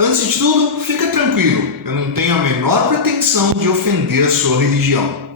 Antes de tudo, fica tranquilo, eu não tenho a menor pretensão de ofender a sua religião.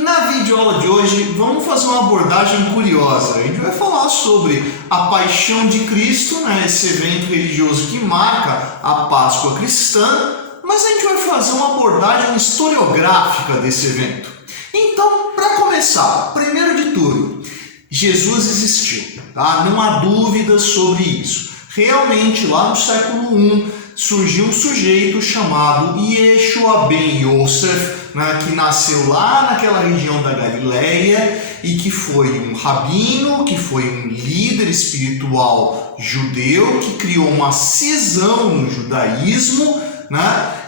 Na videoaula de hoje, vamos fazer uma abordagem curiosa. A gente vai falar sobre a Paixão de Cristo, esse evento religioso que marca a Páscoa cristã, mas a gente vai fazer uma abordagem historiográfica desse evento. Então, para começar, primeiro de tudo, Jesus existiu, tá? Não há dúvidas sobre isso. Realmente, lá no século I, surgiu um sujeito chamado Yeshua ben Yosef, que nasceu lá naquela região da Galileia e que foi um rabino, que foi um líder espiritual judeu, que criou uma cisão no judaísmo,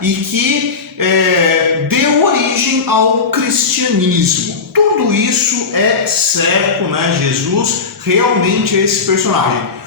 e que deu origem ao cristianismo. Tudo isso é certo, Jesus realmente é esse personagem.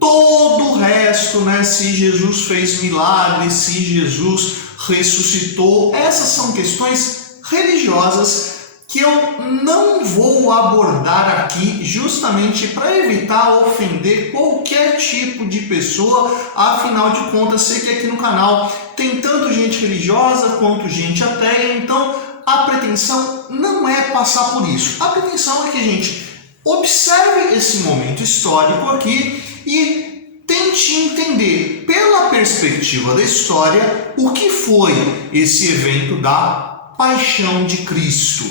Todo o resto, se Jesus fez milagres, se Jesus ressuscitou, essas são questões religiosas que eu não vou abordar aqui justamente para evitar ofender qualquer tipo de pessoa. Afinal de contas, sei que aqui no canal tem tanto gente religiosa quanto gente ateia, então a pretensão não é passar por isso. A pretensão é que a gente observe esse momento histórico aqui e tente entender, pela perspectiva da história, o que foi esse evento da Paixão de Cristo.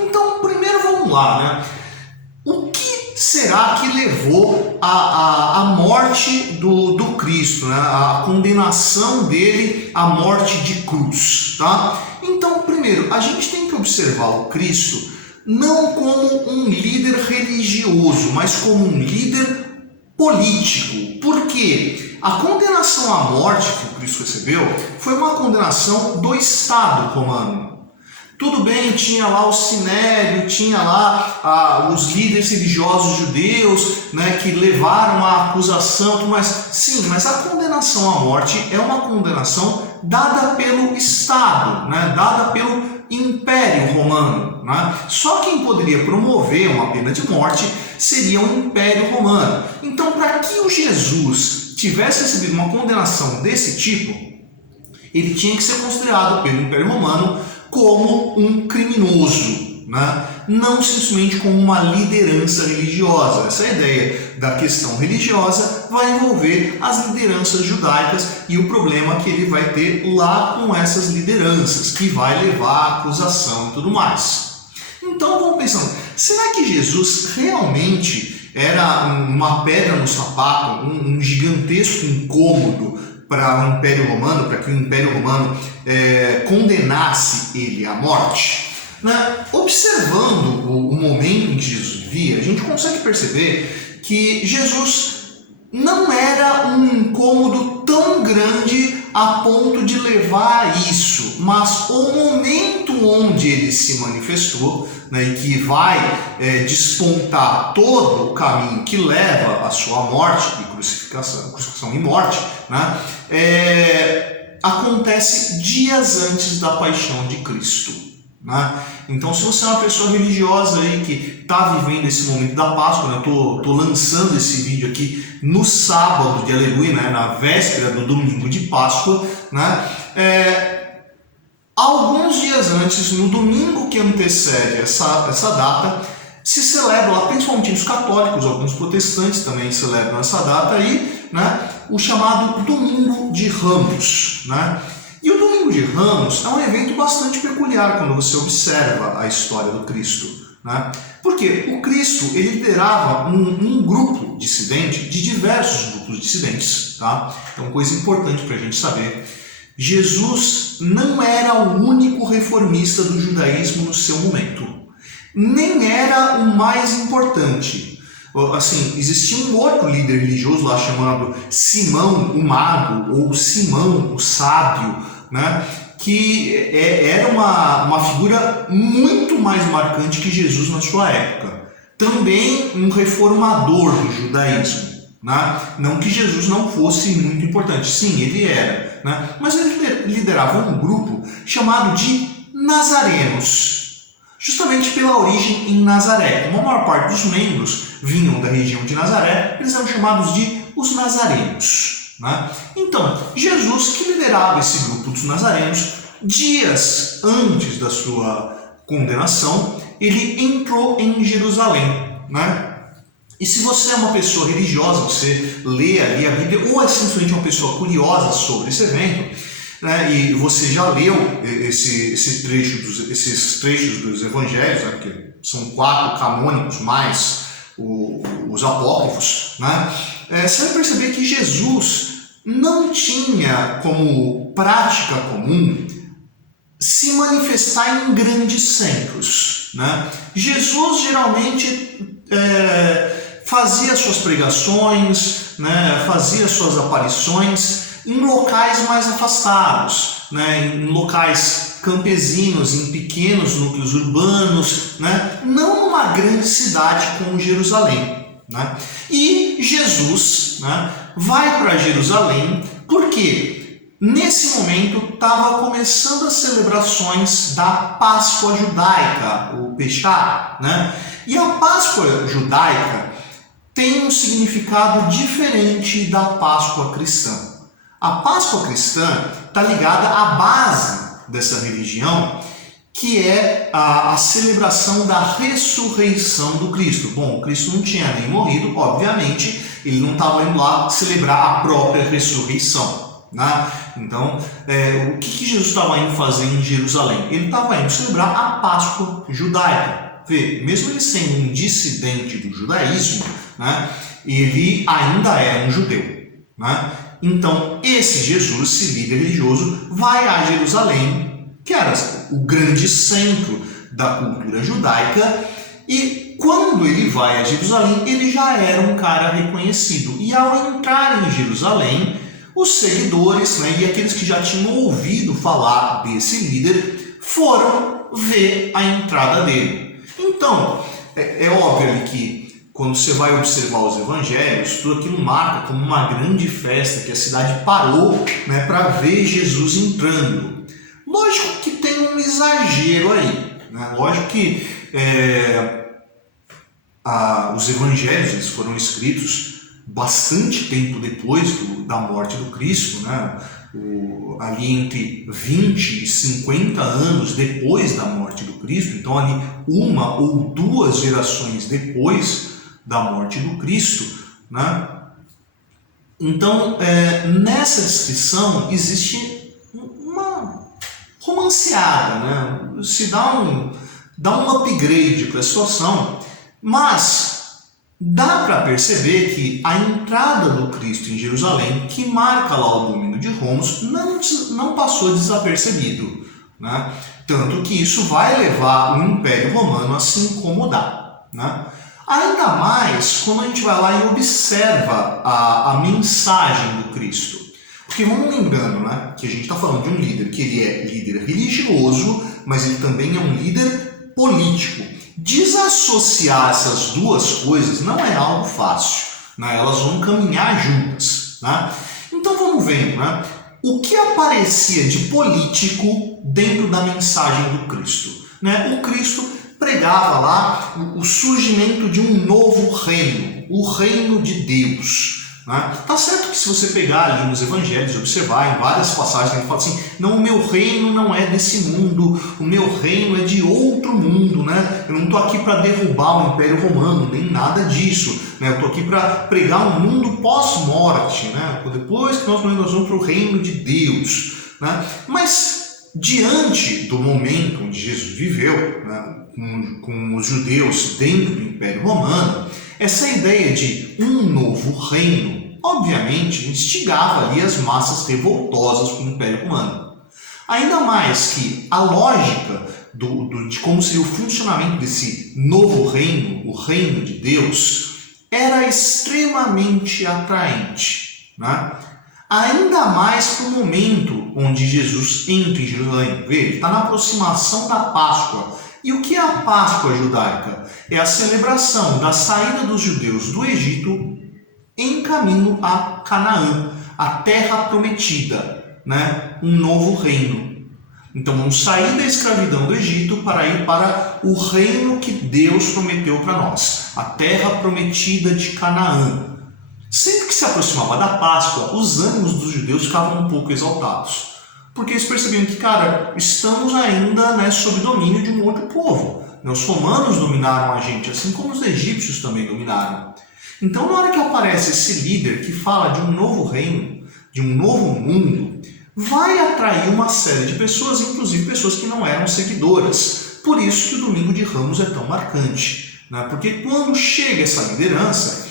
Então, primeiro vamos lá. O que será que levou à morte do Cristo, a condenação dele à morte de cruz? Então, primeiro, a gente tem que observar o Cristo não como um líder religioso, mas como um líder político. Por quê? A condenação à morte que o Cristo recebeu foi uma condenação do Estado romano. Tudo bem, tinha lá o Sinédrio, tinha lá os líderes religiosos judeus, que levaram a acusação, mas a condenação à morte é uma condenação dada pelo Estado, dada pelo Império Romano. Só quem poderia promover uma pena de morte seria o Império Romano. Então, para que o Jesus tivesse recebido uma condenação desse tipo, ele tinha que ser considerado pelo Império Romano como um criminoso, não simplesmente como uma liderança religiosa. Essa ideia da questão religiosa vai envolver as lideranças judaicas e o problema que ele vai ter lá com essas lideranças, que vai levar à acusação e tudo mais. Então vamos pensando, será que Jesus realmente era uma pedra no sapato, um gigantesco incômodo para o Império Romano, para que o Império Romano condenasse ele à morte? Observando o momento em que Jesus vivia, a gente consegue perceber que Jesus não era um incômodo tão grande a ponto de levar a isso, mas o momento onde ele se manifestou, e que vai despontar todo o caminho que leva à sua morte e crucificação e morte, acontece dias antes da Paixão de Cristo. Então, se você é uma pessoa religiosa aí que está vivendo esse momento da Páscoa, eu estou lançando esse vídeo aqui no sábado de Aleluia, na véspera do domingo de Páscoa, alguns dias antes, no domingo que antecede essa data, se celebra lá, principalmente os católicos, alguns protestantes também celebram essa data aí, o chamado Domingo de Ramos. E o Domingo de Ramos é um evento bastante peculiar quando você observa a história do Cristo. Porque o Cristo ele liderava um grupo dissidente de diversos grupos dissidentes. É uma coisa importante para a gente saber. Jesus não era o único reformista do judaísmo no seu momento. Nem era o mais importante. Assim, existia um outro líder religioso lá chamado Simão o Mago, ou Simão o Sábio, que era uma figura muito mais marcante que Jesus na sua época. também um reformador do judaísmo. Né? Não que Jesus não fosse muito importante, sim, ele era, né? Mas ele liderava um grupo chamado de nazarenos, justamente pela origem em Nazaré. Como a maior parte dos membros vinham da região de Nazaré, eles eram chamados de os nazarenos. Né? Então, Jesus, que liderava esse grupo dos nazarenos, dias antes da sua condenação, ele entrou em Jerusalém. Né? E se você é uma pessoa religiosa, você lê ali a Bíblia, ou é simplesmente uma pessoa curiosa sobre esse evento, né, e você já leu esses trechos dos evangelhos, né, porque são 4 canônicos mais os apócrifos, né, você vai perceber que Jesus não tinha como prática comum se manifestar em grandes centros. Né? Jesus geralmente fazia suas pregações, né, fazia suas aparições em locais mais afastados, né, em locais campesinos, em pequenos núcleos urbanos, né, não numa grande cidade como Jerusalém. Né? E Jesus, né, vai para Jerusalém porque nesse momento estava começando as celebrações da Páscoa judaica, o Peshá, né? E a Páscoa judaica tem um significado diferente da Páscoa cristã. A Páscoa cristã está ligada à base dessa religião, que é a celebração da ressurreição do Cristo. Bom, o Cristo não tinha nem morrido, obviamente, ele não estava indo lá celebrar a própria ressurreição. Né? Então, o que Jesus estava indo fazer em Jerusalém? Ele estava indo celebrar a Páscoa judaica. Vê, mesmo ele sendo um dissidente do judaísmo, né, ele ainda é um judeu. Né? Então, esse Jesus, esse líder religioso, vai a Jerusalém, que era o grande centro da cultura judaica, e quando ele vai a Jerusalém, ele já era um cara reconhecido. E ao entrar em Jerusalém, os seguidores, né, e aqueles que já tinham ouvido falar desse líder foram ver a entrada dele. Então, é óbvio que quando você vai observar os evangelhos, tudo aquilo marca como uma grande festa, que a cidade parou, né, para ver Jesus entrando. Lógico que tem um exagero aí. Né? Lógico que os evangelhos eles foram escritos bastante tempo depois da morte do Cristo, né? Ali entre 20 e 50 anos depois da morte do Cristo, então ali 1 ou 2 gerações depois da morte do Cristo, né? Então, nessa descrição existe uma romanceada, né? Se dá um upgrade para a situação, mas dá para perceber que a entrada do Cristo em Jerusalém, que marca lá o domínio de Roma, não passou desapercebido. Né? Tanto que isso vai levar o Império Romano a se incomodar. Né? Ainda mais quando a gente vai lá e observa a mensagem do Cristo. Porque vamos lembrando, né, que a gente está falando de um líder que ele é líder religioso, mas ele também é um líder político. Desassociar essas duas coisas não é algo fácil, né? Elas vão caminhar juntas. Né? Então vamos vendo, né? O que aparecia de político dentro da mensagem do Cristo. Né? O Cristo pregava lá o surgimento de um novo reino, o reino de Deus. Né? Tá certo que se você pegar ali nos evangelhos e observar em várias passagens, ele fala assim, não, o meu reino não é desse mundo, o meu reino é de outro mundo, né? Eu não estou aqui para derrubar o Império Romano, nem nada disso, né? Eu estou aqui para pregar um mundo pós-morte, né? Depois que nós vamos para o reino de Deus. Né? Mas diante do momento onde Jesus viveu, né, com os judeus dentro do Império Romano, essa ideia de um novo reino, obviamente, instigava ali as massas revoltosas com o Império Romano. Ainda mais que a lógica de como seria o funcionamento desse novo reino, o reino de Deus, era extremamente atraente. Né? Ainda mais para o momento onde Jesus entra em Jerusalém. Ele está na aproximação da Páscoa. E o que é a Páscoa judaica? É a celebração da saída dos judeus do Egito em caminho a Canaã, a terra prometida, né? Um novo reino. Então vamos sair da escravidão do Egito para ir para o reino que Deus prometeu para nós, a terra prometida de Canaã. Sempre que se aproximava da Páscoa, os ânimos dos judeus ficavam um pouco exaltados, porque eles percebiam que, cara, estamos ainda, né, sob domínio de um outro povo. Os romanos dominaram a gente, assim como os egípcios também dominaram. Então, na hora que aparece esse líder que fala de um novo reino, de um novo mundo, vai atrair uma série de pessoas, inclusive pessoas que não eram seguidoras. Por isso que o Domingo de Ramos é tão marcante, né? Porque quando chega essa liderança,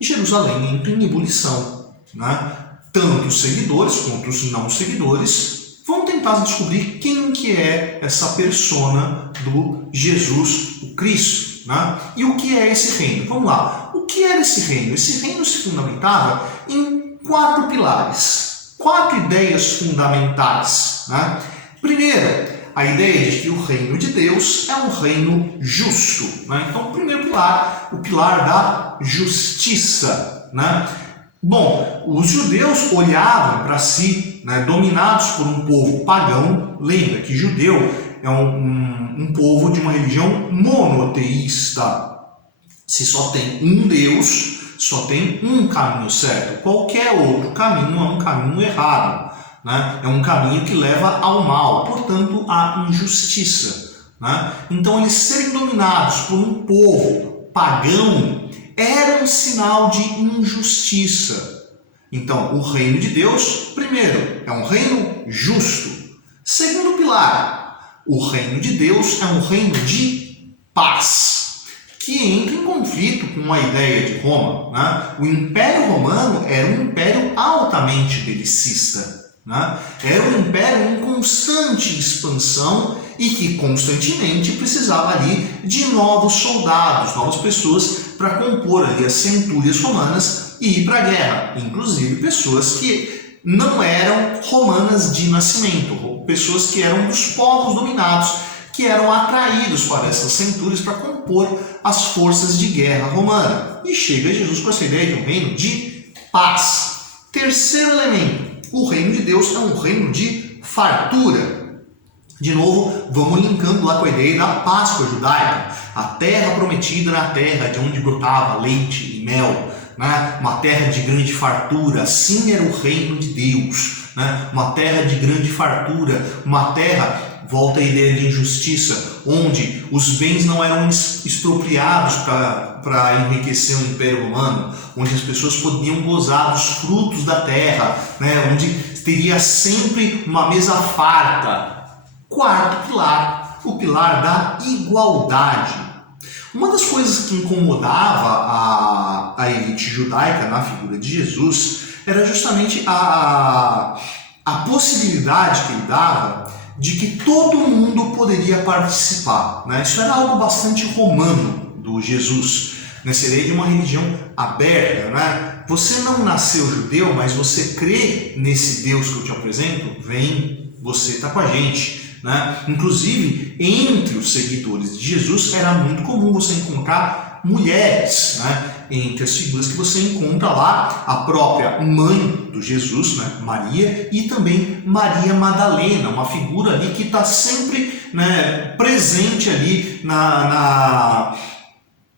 Jerusalém entra em ebulição, né? Tanto os seguidores quanto os não seguidores vão tentar descobrir quem que é essa persona do Jesus, o Cristo, né? E o que é esse reino? Vamos lá. O que era esse reino? Esse reino se fundamentava em 4 pilares, 4 ideias fundamentais, né? Primeiro, a ideia de que o reino de Deus é um reino justo, né? Então, o primeiro pilar, o pilar da justiça, né? Bom, os judeus olhavam para si, né, dominados por um povo pagão. Lembra que judeu é um povo de uma religião monoteísta. Se só tem um Deus, só tem um caminho certo. Qualquer outro caminho é um caminho errado, né? É um caminho que leva ao mal, portanto, à injustiça, né? Então, eles serem dominados por um povo pagão era um sinal de injustiça. Então, o reino de Deus, primeiro, é um reino justo. Segundo pilar, o reino de Deus é um reino de paz, que entra em conflito com a ideia de Roma, né? O Império Romano era um império altamente belicista, né? Era um império em constante expansão e que constantemente precisava ali de novos soldados, novas pessoas para compor ali as centúrias romanas e ir para a guerra. Inclusive pessoas que não eram romanas de nascimento, pessoas que eram dos povos dominados, que eram atraídos para essas centúrias para compor as forças de guerra romana. E chega Jesus com essa ideia de um reino de paz. Terceiro elemento, o reino de Deus é um reino de fartura. De novo, vamos linkando lá com a ideia da Páscoa judaica. A terra prometida na terra de onde brotava leite e mel, né? Uma terra de grande fartura, assim era o reino de Deus, né? Uma terra de grande fartura, uma terra, volta a ideia de injustiça, onde os bens não eram expropriados para enriquecer o Império Romano, onde as pessoas podiam gozar dos frutos da terra, né? Onde teria sempre uma mesa farta. Quarto pilar, o pilar da igualdade. Uma das coisas que incomodava a elite judaica na figura de Jesus era justamente a possibilidade que ele dava de que todo mundo poderia participar, né? Isso era algo bastante romano do Jesus, nessa ideia de uma religião aberta, né? Você não nasceu judeu, mas você crê nesse Deus que eu te apresento, vem, você está com a gente. Né? Inclusive, entre os seguidores de Jesus era muito comum você encontrar mulheres, né? Entre as figuras que você encontra lá, a própria mãe do Jesus, né? Maria, e também Maria Madalena, uma figura ali que está sempre, né, presente ali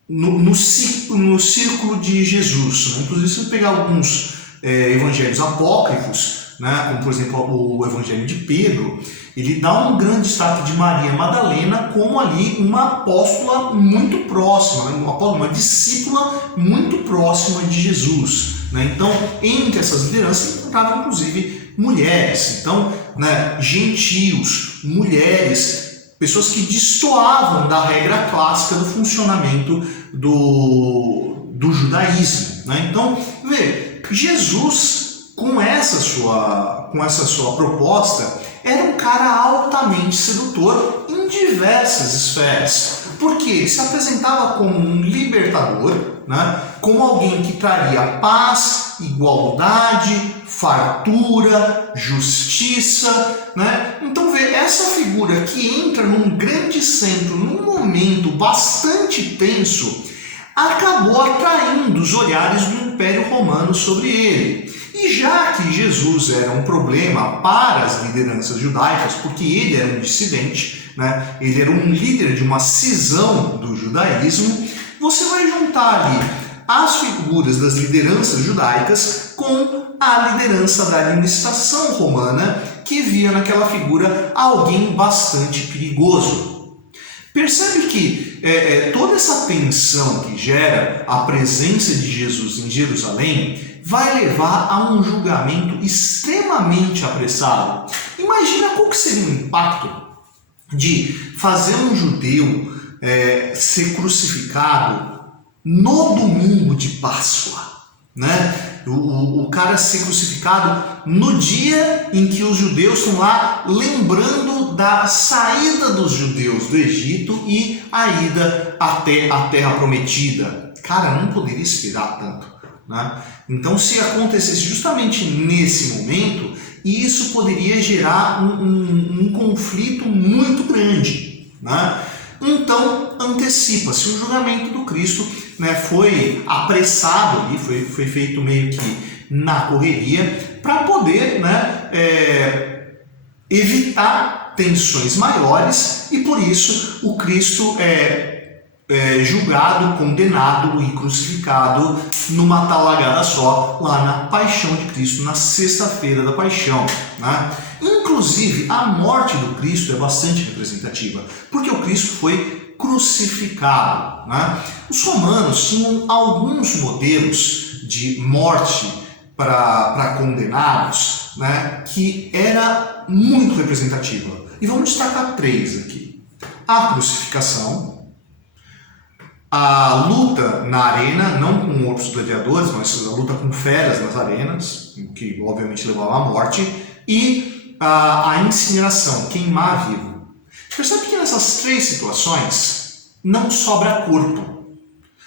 no círculo de Jesus. Né? Inclusive, se você pegar alguns evangelhos apócrifos, né? Como por exemplo o Evangelho de Pedro, ele dá um grande destaque de Maria Madalena como ali uma apóstola muito próxima, né? Uma discípula muito próxima de Jesus, né? Então, entre essas lideranças encontravam inclusive mulheres, então, né, gentios, mulheres, pessoas que destoavam da regra clássica do funcionamento do judaísmo, né? Então, vê, Jesus, com essa sua proposta, era um cara altamente sedutor em diversas esferas. Porque ele se apresentava como um libertador, né? Como alguém que traria paz igualdade, fartura, justiça, né? Então vê, essa figura que entra num grande centro, num momento bastante tenso, acabou atraindo os olhares do Império Romano sobre ele. E já que Jesus era um problema para as lideranças judaicas, porque ele era um dissidente, né? Ele era um líder de uma cisão do judaísmo, você vai juntar ali as figuras das lideranças judaicas com a liderança da administração romana, que via naquela figura alguém bastante perigoso. Percebe que toda essa tensão que gera a presença de Jesus em Jerusalém vai levar a um julgamento extremamente apressado. Imagina qual que seria o impacto de fazer um judeu ser crucificado no domingo de Páscoa, né? O cara ser crucificado no dia em que os judeus estão lá lembrando da saída dos judeus do Egito e a ida até a Terra Prometida. Cara, não poderia esperar tanto, né? Então, se acontecesse justamente nesse momento, isso poderia gerar um conflito muito grande, né? Então, antecipa-se o julgamento do Cristo, né? Foi apressado ali, foi feito meio que na correria, para poder, né, evitar tensões maiores, e por isso o Cristo é julgado, condenado e crucificado numa talagada só, lá na Paixão de Cristo, na sexta-feira da Paixão, né? Inclusive, a morte do Cristo é bastante representativa, porque o Cristo foi crucificado, né? Os romanos tinham alguns modelos de morte para condenados, né, que era muito representativa. E vamos destacar 3 aqui. A crucificação, a luta na arena, não com outros gladiadores, mas a luta com feras nas arenas, que obviamente levava à morte, e a incineração, queimar vivo. Percebe que nessas 3 situações não sobra corpo.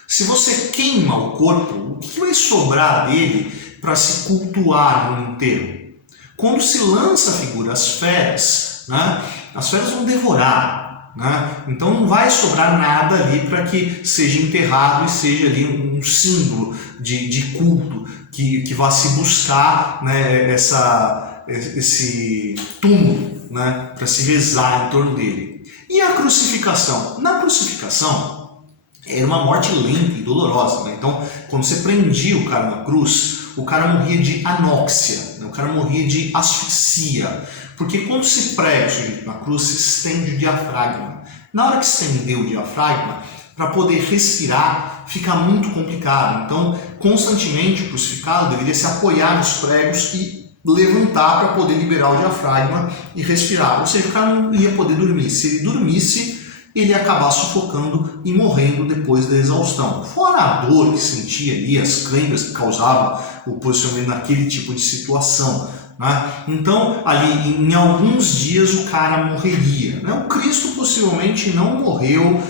Se você queima o corpo, o que vai sobrar dele para se cultuar no enterro? Quando se lança a figura, as feras, né, as feras vão devorar, né? Então não vai sobrar nada ali para que seja enterrado e seja ali um símbolo de culto que vá se buscar, né, esse túmulo, né, para se rezar em torno dele. E a crucificação? Na crucificação era uma morte lenta e dolorosa, né? Então, quando você prendia o cara na cruz, o cara morria de anóxia, né? O cara morria de asfixia. Porque quando se prega o sujeito na cruz, se estende o diafragma. Na hora que estender o diafragma, para poder respirar, fica muito complicado. Então, constantemente o crucificado deveria se apoiar nos pregos e levantar para poder liberar o diafragma e respirar. Ou seja, o cara não ia poder dormir. Se ele dormisse, ele ia acabar sufocando e morrendo depois da exaustão. Fora a dor que sentia ali, as câimbras que causavam o posicionamento naquele tipo de situação, né? Então, ali, em alguns dias, o cara morreria, né? O Cristo possivelmente não morreu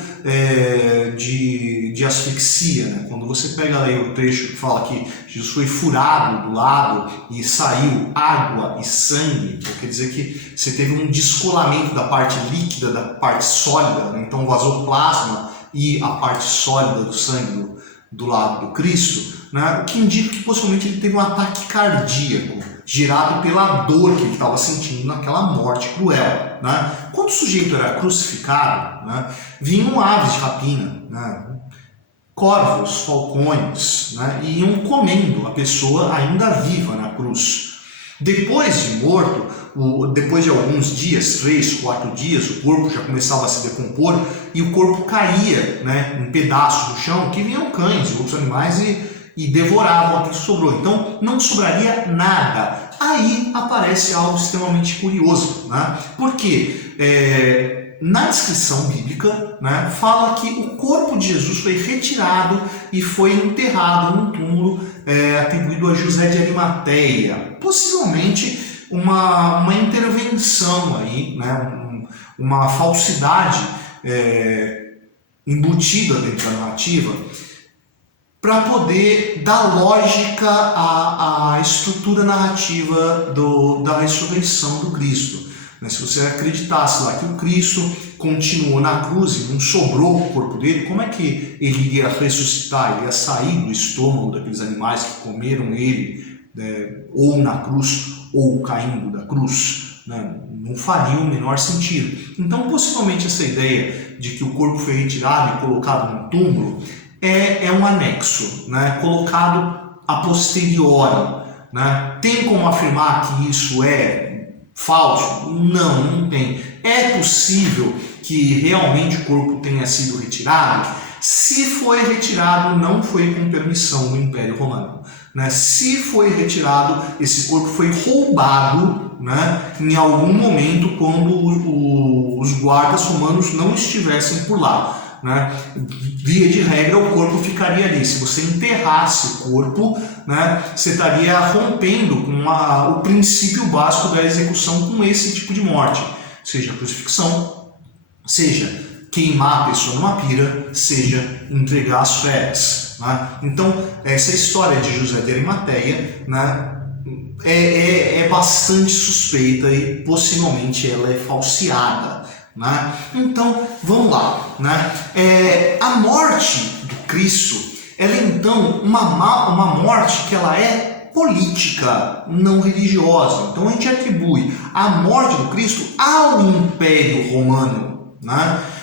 de asfixia, né? Quando você pega aí o trecho que fala que Jesus foi furado do lado e saiu água e sangue, então quer dizer que você teve um descolamento da parte líquida da parte sólida, né? Então vazou plasma e a parte sólida do sangue do lado do Cristo, né? O que indica que possivelmente ele teve um ataque cardíaco gerado pela dor que ele estava sentindo naquela morte cruel, né? Quando o sujeito era crucificado, né, vinham aves de rapina, né, corvos, falcões, né, e iam comendo a pessoa ainda viva na cruz. Depois de morto, depois de alguns dias, 3, 4 dias, o corpo já começava a se decompor e o corpo caía, né, em pedaços do chão, que vinham cães e outros animais e devoravam aquilo que sobrou. Então não sobraria nada. Aí aparece algo extremamente curioso, né? Porque na descrição bíblica, né, fala que o corpo de Jesus foi retirado e foi enterrado num túmulo atribuído a José de Arimateia. Possivelmente uma intervenção aí, né, uma falsidade embutida dentro da narrativa, para poder dar lógica à estrutura narrativa da ressurreição do Cristo. Se você acreditasse lá que o Cristo continuou na cruz e não sobrou o corpo dele, como é que ele iria ressuscitar? Ele ia sair do estômago daqueles animais que comeram ele, ou na cruz, ou caindo da cruz? Não faria o menor sentido. Então, possivelmente, essa ideia de que o corpo foi retirado e colocado num túmulo é um anexo, colocado a posteriori. Tem como afirmar que isso é falso? Não tem. É possível que realmente o corpo tenha sido retirado? Se foi retirado, não foi com permissão do Império Romano. Se foi retirado, esse corpo foi roubado em algum momento quando os guardas romanos não estivessem por lá. Via de regra, o corpo ficaria ali. Se você enterrasse o corpo, você estaria rompendo com o princípio básico da execução com esse tipo de morte, seja crucifixão, seja queimar a pessoa numa pira, seja entregar as feras. Então, essa história de José de Arimateia é bastante suspeita e possivelmente ela é falseada. Então, vamos lá. A morte do Cristo, ela é então uma morte que ela é política, não religiosa. Então a gente atribui a morte do Cristo ao Império Romano.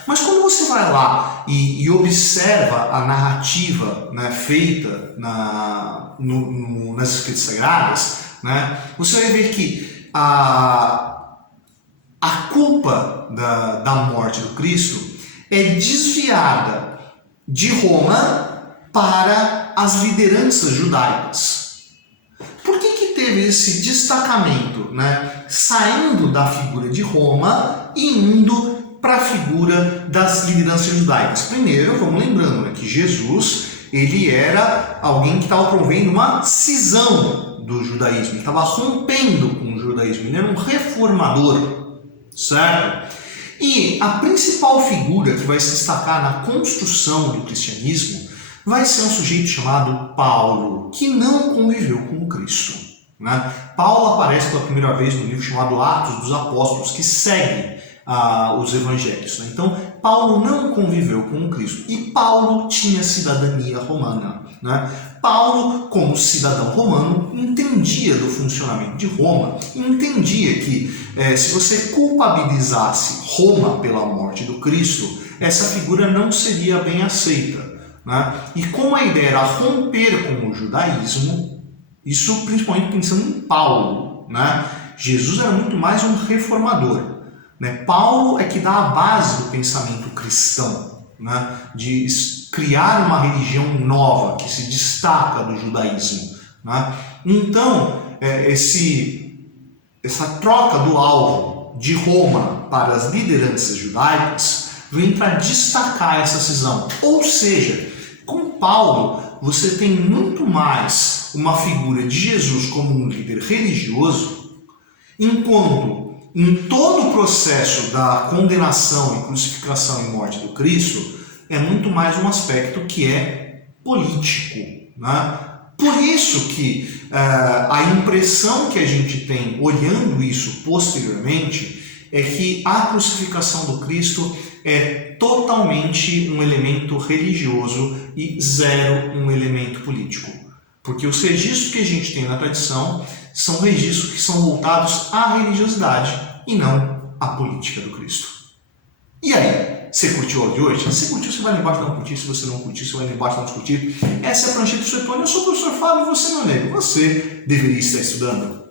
Mas quando você vai lá e observa a narrativa feita nas Escrituras Sagradas, você vai ver que a culpa da morte do Cristo é desviada de Roma para as lideranças judaicas. Por que teve esse destacamento, saindo da figura de Roma e indo para a figura das lideranças judaicas? Primeiro, vamos lembrando que Jesus ele era alguém que estava promovendo uma cisão do judaísmo, ele estava rompendo com o judaísmo, ele era um reformador, certo? E a principal figura que vai se destacar na construção do cristianismo vai ser um sujeito chamado Paulo, que não conviveu com o Cristo. Paulo aparece pela primeira vez no livro chamado Atos dos Apóstolos, que segue os evangelhos. Então, Paulo não conviveu com o Cristo. E Paulo tinha cidadania romana. Paulo, como cidadão romano, entendia do funcionamento de Roma, entendia que se você culpabilizasse Roma pela morte do Cristo, essa figura não seria bem aceita. E como a ideia era romper com o judaísmo, isso principalmente pensando em Paulo, Jesus era muito mais um reformador. Paulo é que dá a base do pensamento cristão, de criar uma religião nova que se destaca do judaísmo. Então, essa troca do alvo de Roma para as lideranças judaicas vem para destacar essa cisão. Ou seja, com Paulo você tem muito mais uma figura de Jesus como um líder religioso, enquanto em todo o processo da condenação e crucificação e morte do Cristo, é muito mais um aspecto que é político. Por isso que a impressão que a gente tem, olhando isso posteriormente, é que a crucificação do Cristo é totalmente um elemento religioso e zero um elemento político. Porque os registros que a gente tem na tradição são registros que são voltados à religiosidade e não à política do Cristo. E aí, você curtiu o áudio de hoje? Se você curtiu, você vai lá embaixo dar um curtir. Se você não curtiu, você vai lá embaixo dar um curtir. Essa é a Prancheta do Suetônio. Eu sou o professor Fábio e você, meu amigo, você deveria estar estudando.